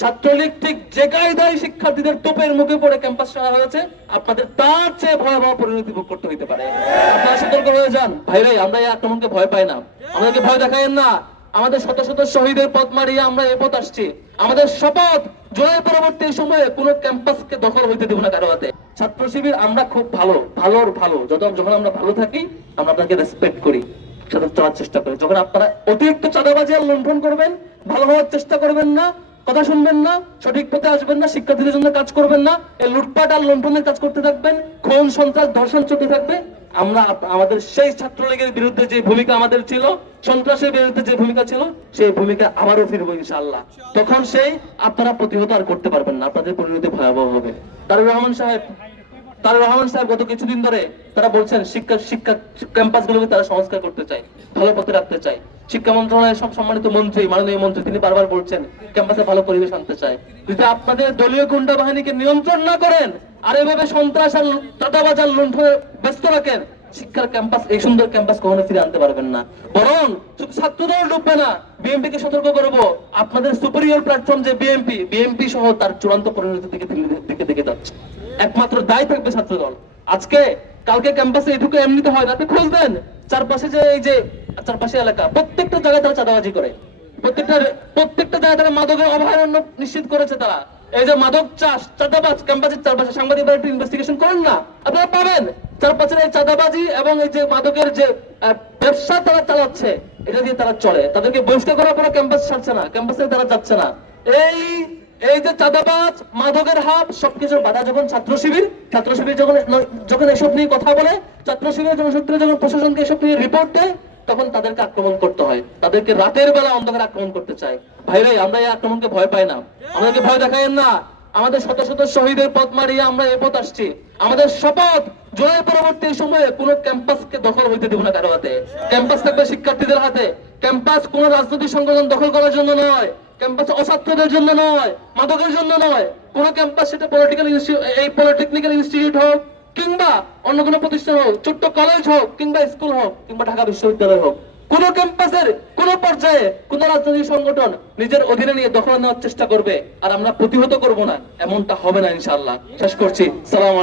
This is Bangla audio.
ছাত্রলীগ ঠিক যে কায়দায় শিক্ষার্থীদের তোপের মুখে পড়ে ক্যাম্পাস ছাড়া হয়েছে, আপনাদের তার চেয়ে ভয়াবহ পরিণতি ভোগ করতে হইতে পারে। আপনারা সতর্ক হয়ে যান ভাইরে, আমরা এই আক্রমণকে ভয় পাই না, আমাদেরকে ভয় দেখায়েন না। আমাদের শত শত শহীদের পথ মারিয়ে আমরা এ পথ আসছি। আমাদের শপথ, জুলাই পরবর্তী সময়ে কোনো ক্যাম্পাসকে দখল হইতে দেব না কারো হাতে। ছাত্র শিবির আমরা খুব ভালো যখন আমরা ভালো থাকি, আমরা আপনাকে রেসপেক্ট করি, সাথে চলার চেষ্টা করি। যখন আপনারা অতিরিক্ত চাঁদাবাজি আর লুণ্ঠন করবেন, ভালো হওয়ার চেষ্টা করবেন না, কথা শুনবেন না, সঠিক পথে আসবেন না, শিক্ষার্থীদের জন্য কাজ করবেন না, এই লুটপাট আর লুণ্ঠনের কাজ করতে থাকবেন, খুন সন্ত্রাস ধর্ষণ চলতে থাকবে, আমরা আমাদের সেই ছাত্রলীগের বিরুদ্ধে যে ভূমিকা আমাদের ছিল, সন্ত্রাসের বিরুদ্ধে যে ভূমিকা ছিল, সেই ভূমিকা আবারও ফিরবো ইনশাআল্লাহ। তখন সেই আপনারা প্রতিহত আর করতে পারবেন না, আপনাদের পরিণতি ভয়াবহ হবে। তারেক রহমান সাহেব গত কিছুদিন ধরে তারা বলছেন শিক্ষা ক্যাম্পাস গুলোকে তারা সংস্কার করতে চায়, ভালো পথে রাখতে চায়। শিক্ষা মন্ত্রণালয়ের সব সম্মানিত মন্ত্রী, মাননীয় মন্ত্রী, তিনি বারবার বলছেন ক্যাম্পাসে ভালো পরিবেশ আনতে চায়। যদি আপনাদের দলীয় গুন্ডা বাহিনীকে নিয়ন্ত্রণ না করেন আর এভাবে সন্ত্রাস আর চাঁদাবাজ আর লুণ্ঠনে ব্যস্ত রাখেন, শিক্ষার ক্যাম্পাস, এই সুন্দর ক্যাম্পাস কখনো ফিরে আনতে পারবেন না। বরং শুধু ছাত্রদল ডুববে না, বিএনপি কে সতর্ক করবো, আপনাদের সুপিরিয়র প্ল্যাটফর্ম যে বিএনপি সহ তার চূড়ান্ত পরিণতির দিকে যাচ্ছে। একমাত্র দায় থাকবে ছাত্রদল। কালকে ক্যাম্পাসে ঢুকে এমনিতে হয় না, আপনি খোঁজ দেন চারপাশে যে এই যে চারপাশে এলাকা, প্রত্যেকটা জায়গায় তারা চাঁদাবাজি করে, প্রত্যেকটা জায়গায় তারা মাদকের অভয়ারণ্য নিশ্চিত করেছে। তারা এই যে মাদক চাষ, চাঁদাবাজ ক্যাম্পাসের চারপাশে, সাংবাদিকরা একটু ইনভেস্টিগেশন করেন না, আপনারা পাবেন চারপাশের এই চাঁদাবাজি এবং এই যে মাদকের যে ব্যবসা তারা চালাচ্ছে, এটা দিয়ে তারা চলে। তাদেরকে বহিষ্কার করার পরে ক্যাম্পাস ছাড়ছে না, ক্যাম্পাসে তারা যাচ্ছে না। এই যে চাঁদাবাজ, মাদকের হাব, সবকিছুর বাধা যখন ছাত্র শিবির যখন এসব নিয়ে কথা বলে, ছাত্র শিবিরের জনশক্তিরা যখন প্রশাসনকে এসব নিয়ে রিপোর্ট দেয়, তখন তাদেরকে আক্রমণ করতে হয়, তাদেরকে রাতের বেলা অন্ধকারে আক্রমণ করতে চায়। ভাইরে, আমরা এই আক্রমণকে ভয় পাই না, আমাদেরকে ভয় দেখায়েন না। আমাদের শত শত শহীদের পথ মারিয়ে আমরা এ পথ আসছি। আমাদের শপথ, জুলাই পরবর্তী সময়ে কোনো ক্যাম্পাসকে দখল হইতে দেব না কারো হাতে। ক্যাম্পাস থাকবে শিক্ষার্থীদের হাতে। ক্যাম্পাস কোন রাজনৈতিক সংগঠন দখল করার জন্য নয়, ক্যাম্পাস অছাত্রদের জন্য নয়, মাদকের জন্য নয়। কোন ক্যাম্পাস, সেটা পলিটেকনিক্যাল ইনস্টিটিউট হোক কিংবা অন্য কোনো প্রতিষ্ঠান হোক, ছোট্ট কলেজ হোক কিংবা স্কুল হোক কিংবা ঢাকা বিশ্ববিদ্যালয় হোক, কোন ক্যাম্পাসের কোন পর্যায়ে কোন রাজনৈতিক সংগঠন নিজের অধীনে নিয়ে দখল নেওয়ার চেষ্টা করবে আর আমরা প্রতিহত করব না, এমনটা হবে না ইনশাআল্লাহ। শেষ করছি। সালাম।